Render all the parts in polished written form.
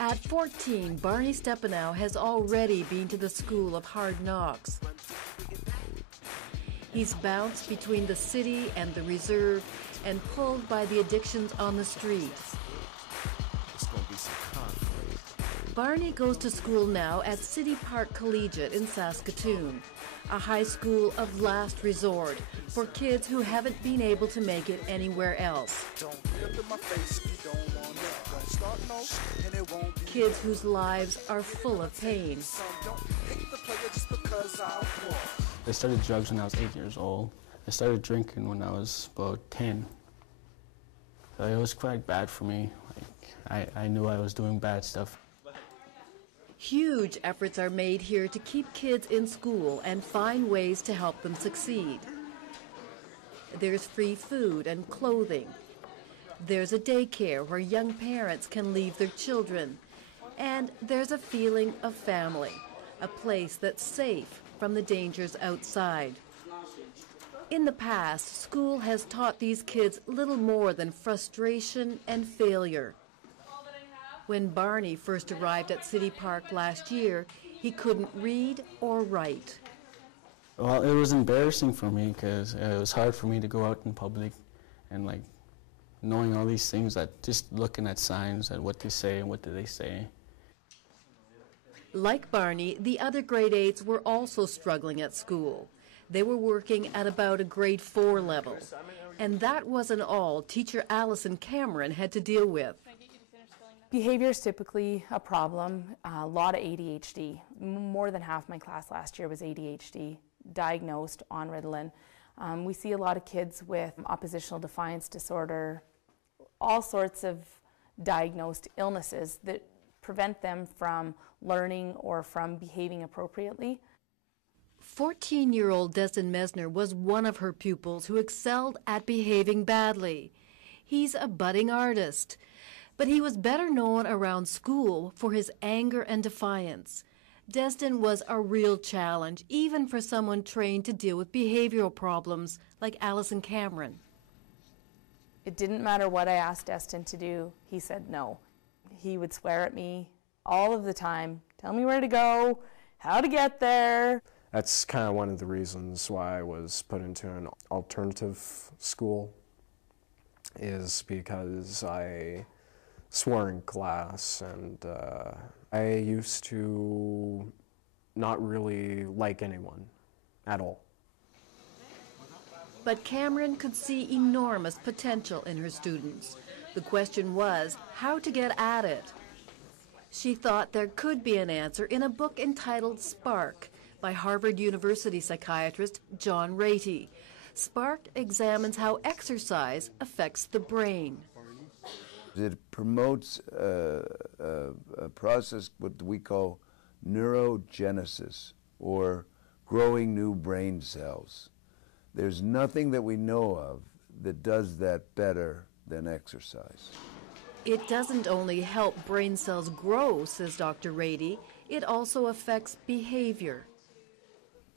At 14, Barney Stepanow has already been to the school of hard knocks. He's bounced between the city and the reserve and pulled by the addictions on the streets. Barney goes to school now at City Park Collegiate in Saskatoon, a high school of last resort for kids who haven't been able to make it anywhere else. Kids whose lives are full of pain. I started drugs when I was 8 years old. I started drinking when I was about 10. So it was quite bad for me. I knew I was doing bad stuff. Huge efforts are made here to keep kids in school and find ways to help them succeed. There's free food and clothing. There's a daycare where young parents can leave their children. And there's a feeling of family, a place that's safe from the dangers outside. In the past, school has taught these kids little more than frustration and failure. When Barney first arrived at City Park last year, he couldn't read or write. Well, it was embarrassing for me because it was hard for me to go out in public and knowing all these things, that just looking at signs at what they say and what do they say. Like Barney, the other grade 8s were also struggling at school. They were working at about a grade 4 level. And that wasn't all teacher Allison Cameron had to deal with. Behavior is typically a problem, a lot of ADHD. More than half my class last year was ADHD, diagnosed on Ritalin. We see a lot of kids with oppositional defiance disorder, all sorts of diagnosed illnesses that prevent them from learning or from behaving appropriately. 14-year-old Destin Mesner was one of her pupils who excelled at behaving badly. He's a budding artist, but he was better known around school for his anger and defiance. Destin was a real challenge, even for someone trained to deal with behavioral problems like Allison Cameron. It didn't matter what I asked Destin to do, he said no. He would swear at me all of the time, tell me where to go, how to get there. That's kind of one of the reasons why I was put into an alternative school, is because I swore in class, and I used to not really like anyone at all. But Cameron could see enormous potential in her students. The question was how to get at it. She thought there could be an answer in a book entitled Spark by Harvard University psychiatrist John Ratey. Spark examines how exercise affects the brain. It promotes a process what we call neurogenesis, or growing new brain cells. There's nothing that we know of that does that better than exercise. It doesn't only help brain cells grow, says Dr. Ratey, it also affects behavior.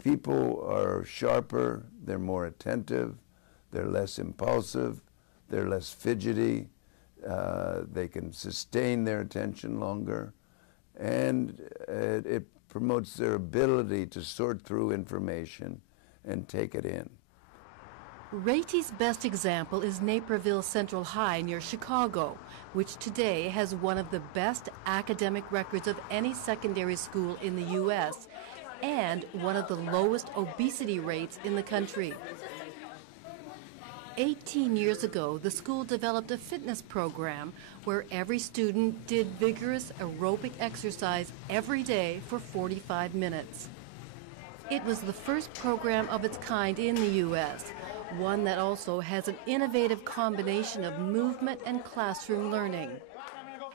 People are sharper, they're more attentive, they're less impulsive, they're less fidgety, they can sustain their attention longer, and it promotes their ability to sort through information and take it in. Ratey's best example is Naperville Central High near Chicago, which today has one of the best academic records of any secondary school in the U.S. and one of the lowest obesity rates in the country. 18 years ago, the school developed a fitness program where every student did vigorous aerobic exercise every day for 45 minutes. It was the first program of its kind in the U.S., one that also has an innovative combination of movement and classroom learning.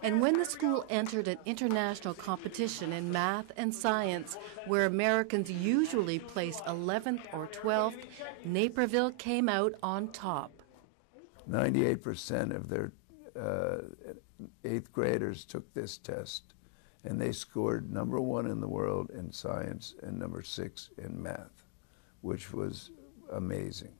And when the school entered an international competition in math and science, where Americans usually place 11th or 12th, Naperville came out on top. 98% of their 8th graders took this test, and they scored #1 in the world in science and #6 in math, which was amazing.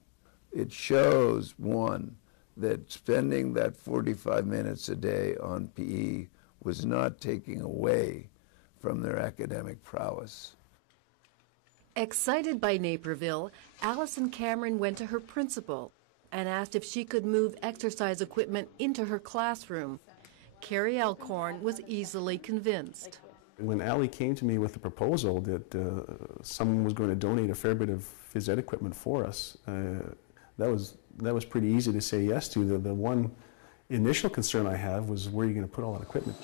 It shows, one, that spending that 45 minutes a day on PE was not taking away from their academic prowess. Excited by Naperville, Allison Cameron went to her principal and asked if she could move exercise equipment into her classroom. Carrie Alcorn was easily convinced. When Allie came to me with the proposal that someone was going to donate a fair bit of phys ed equipment for us, that was pretty easy to say yes to. The one initial concern I have was where are you going to put all that equipment?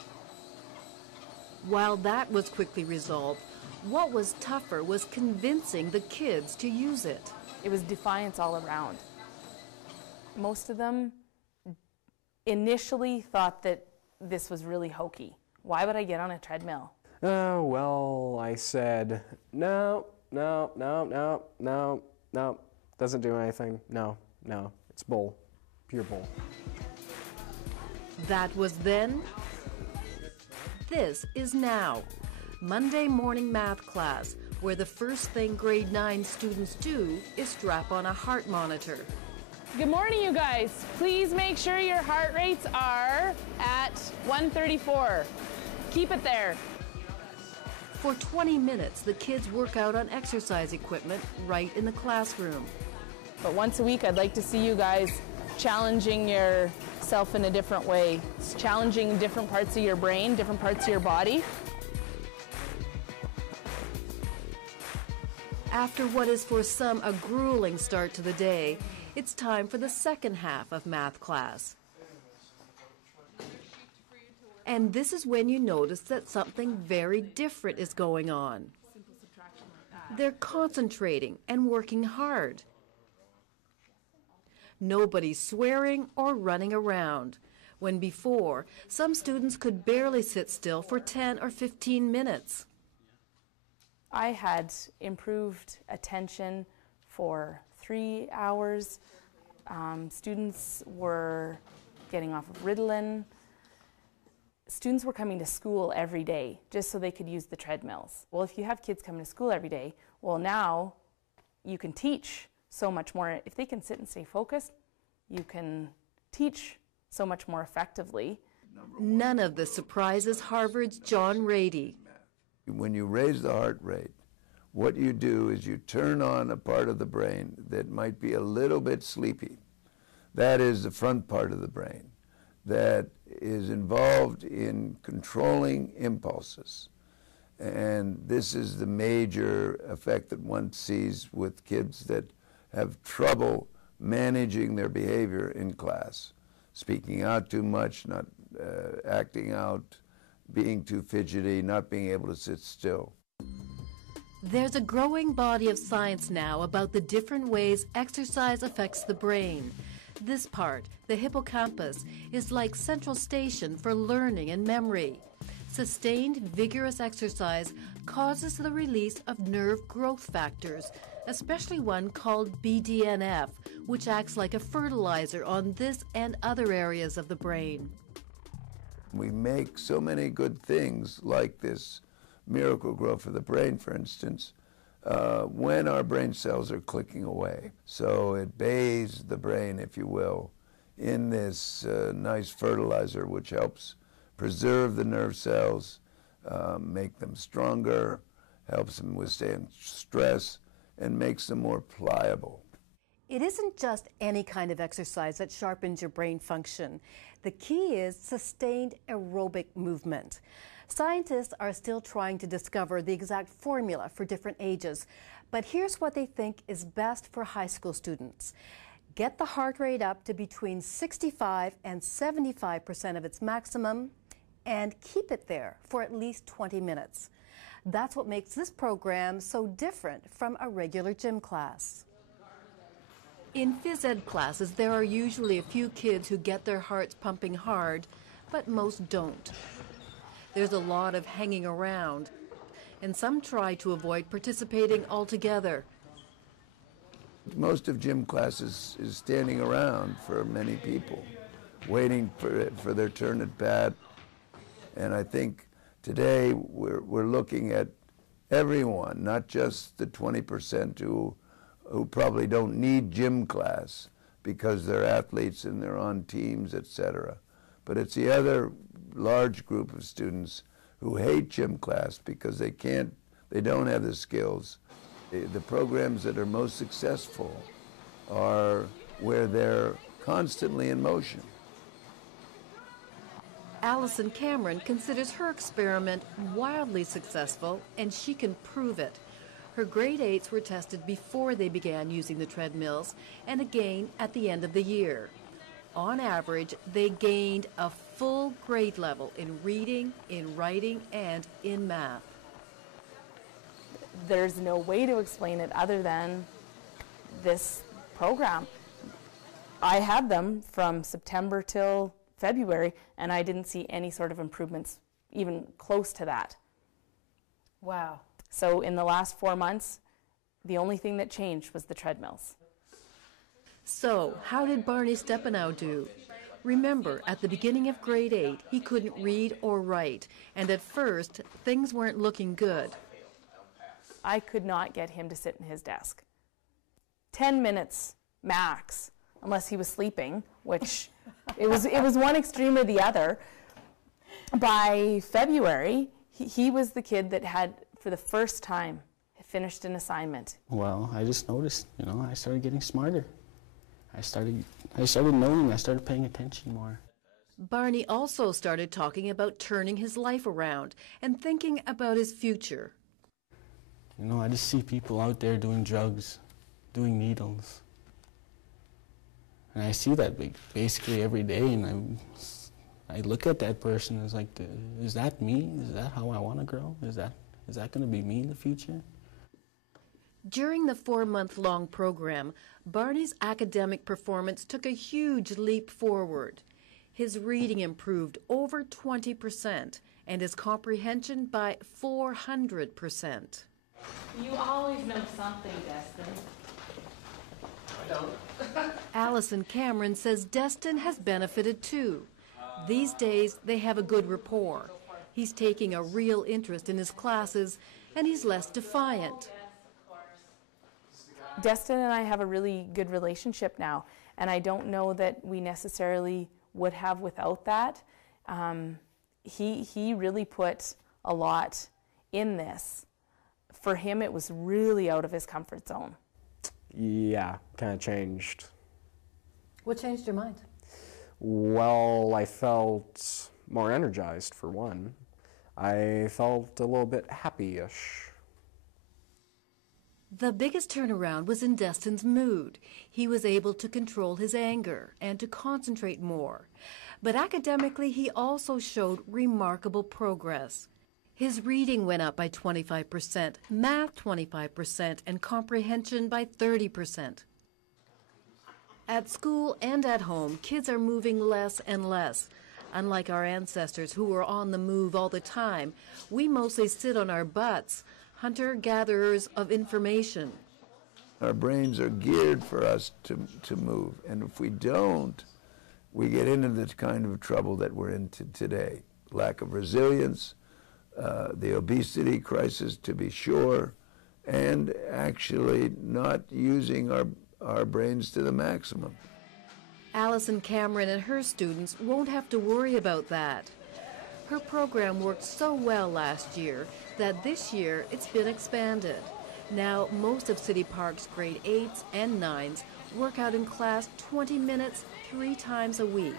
While that was quickly resolved, what was tougher was convincing the kids to use it. It was defiance all around. Most of them initially thought that this was really hokey. Why would I get on a treadmill? Oh, well, I said, no, doesn't do anything, no, it's bull, pure bull. That was then. This is now. Monday morning math class, where the first thing grade 9 students do is strap on a heart monitor. Good morning, you guys. Please make sure your heart rates are at 134. Keep it there. For 20 minutes, the kids work out on exercise equipment right in the classroom. But once a week, I'd like to see you guys challenging yourself in a different way. It's challenging different parts of your brain, different parts of your body. After what is for some a grueling start to the day, it's time for the second half of math class. And this is when you notice that something very different is going on. They're concentrating and working hard. Nobody's swearing or running around, when before, some students could barely sit still for 10 or 15 minutes. I had improved attention for 3 hours. Students were getting off of Ritalin. Students were coming to school every day just so they could use the treadmills. Well, if you have kids coming to school every day, well, now you can teach so much more. If they can sit and stay focused, you can teach so much more effectively. None of this surprises Harvard's John Ratey. When you raise the heart rate, what you do is you turn on a part of the brain that might be a little bit sleepy. That is the front part of the brain that is involved in controlling impulses. And this is the major effect that one sees with kids that have trouble managing their behavior in class. Speaking out too much, not acting out, being too fidgety, not being able to sit still. There's a growing body of science now about the different ways exercise affects the brain. This part, the hippocampus, is like central station for learning and memory. Sustained, vigorous exercise causes the release of nerve growth factors, especially one called BDNF, which acts like a fertilizer on this and other areas of the brain. We make so many good things like this miracle growth of the brain, for instance, when our brain cells are clicking away. So it bathes the brain, if you will, in this nice fertilizer which helps preserve the nerve cells, make them stronger, helps them withstand stress, and makes them more pliable. It isn't just any kind of exercise that sharpens your brain function. The key is sustained aerobic movement. Scientists are still trying to discover the exact formula for different ages, but here's what they think is best for high school students. Get the heart rate up to between 65 and 75% of its maximum and keep it there for at least 20 minutes. That's what makes this program so different from a regular gym class. In phys ed classes, there are usually a few kids who get their hearts pumping hard, but most don't. There's a lot of hanging around, and some try to avoid participating altogether. Most of gym classes is standing around for many people, waiting for their turn at bat. And I think today we're looking at everyone, not just the 20% who probably don't need gym class because they're athletes and they're on teams, etc. But it's the other large group of students who hate gym class because they don't have the skills. The programs that are most successful are where they're constantly in motion. Allison Cameron considers her experiment wildly successful, and she can prove it. Her grade 8s were tested before they began using the treadmills, and again at the end of the year. On average, they gained a full grade level in reading, in writing, and in math. There's no way to explain it other than this program. I had them from September till February, and I didn't see any sort of improvements even close to that. Wow. So in the last 4 months, the only thing that changed was the treadmills. So, how did Barney Stepanow do? Remember, at the beginning of grade 8, he couldn't read or write, and at first, things weren't looking good. I could not get him to sit in his desk. 10 minutes max, unless he was sleeping, which it was one extreme or the other. By February, he was the kid that had, for the first time, finished an assignment. Well, I just noticed, I started getting smarter. I started knowing, I started paying attention more. Barney also started talking about turning his life around and thinking about his future. I just see people out there doing drugs, doing needles. And I see that basically every day, and I look at that person and it's like, is that me? Is that how I want to grow? Is that going to be me in the future? During the 4-month-long program, Barney's academic performance took a huge leap forward. His reading improved over 20% and his comprehension by 400%. You always know something, Destin. I don't. Allison Cameron says Destin has benefited too. These days, they have a good rapport. He's taking a real interest in his classes, and he's less defiant. Destin and I have a really good relationship now, and I don't know that we necessarily would have without that. He really put a lot in this. For him, it was really out of his comfort zone. Yeah, kind of changed. What changed your mind? Well, I felt more energized, for one. I felt a little bit happy-ish. The biggest turnaround was in Destin's mood. He was able to control his anger and to concentrate more. But academically, he also showed remarkable progress. His reading went up by 25%, math 25%, and comprehension by 30%. At school and at home, kids are moving less and less. Unlike our ancestors who were on the move all the time, we mostly sit on our butts, hunter-gatherers of information. Our brains are geared for us to move, and if we don't, we get into the kind of trouble that we're in today. Lack of resilience, the obesity crisis, to be sure, and actually not using our brains to the maximum. Allison Cameron and her students won't have to worry about that. Her program worked so well last year that this year it's been expanded. Now most of City Park's grade 8s and 9s work out in class 20 minutes 3 times a week.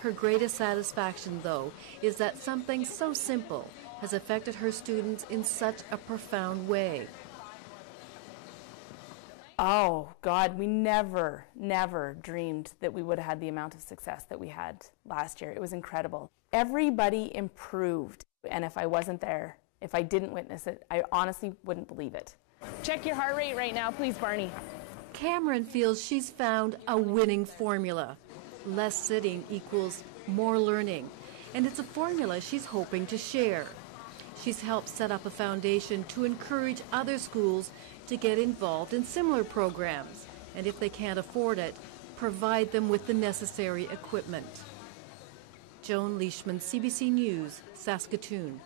Her greatest satisfaction, though, is that something so simple has affected her students in such a profound way. Oh, God, we never dreamed that we would have had the amount of success that we had last year. It was incredible. Everybody improved, and if I wasn't there, if I didn't witness it, I honestly wouldn't believe it. Check your heart rate right now, please, Barney. Cameron feels she's found a winning formula. Less sitting equals more learning, and it's a formula she's hoping to share. She's helped set up a foundation to encourage other schools to get involved in similar programs, and if they can't afford it, provide them with the necessary equipment. Joan Leishman, CBC News, Saskatoon.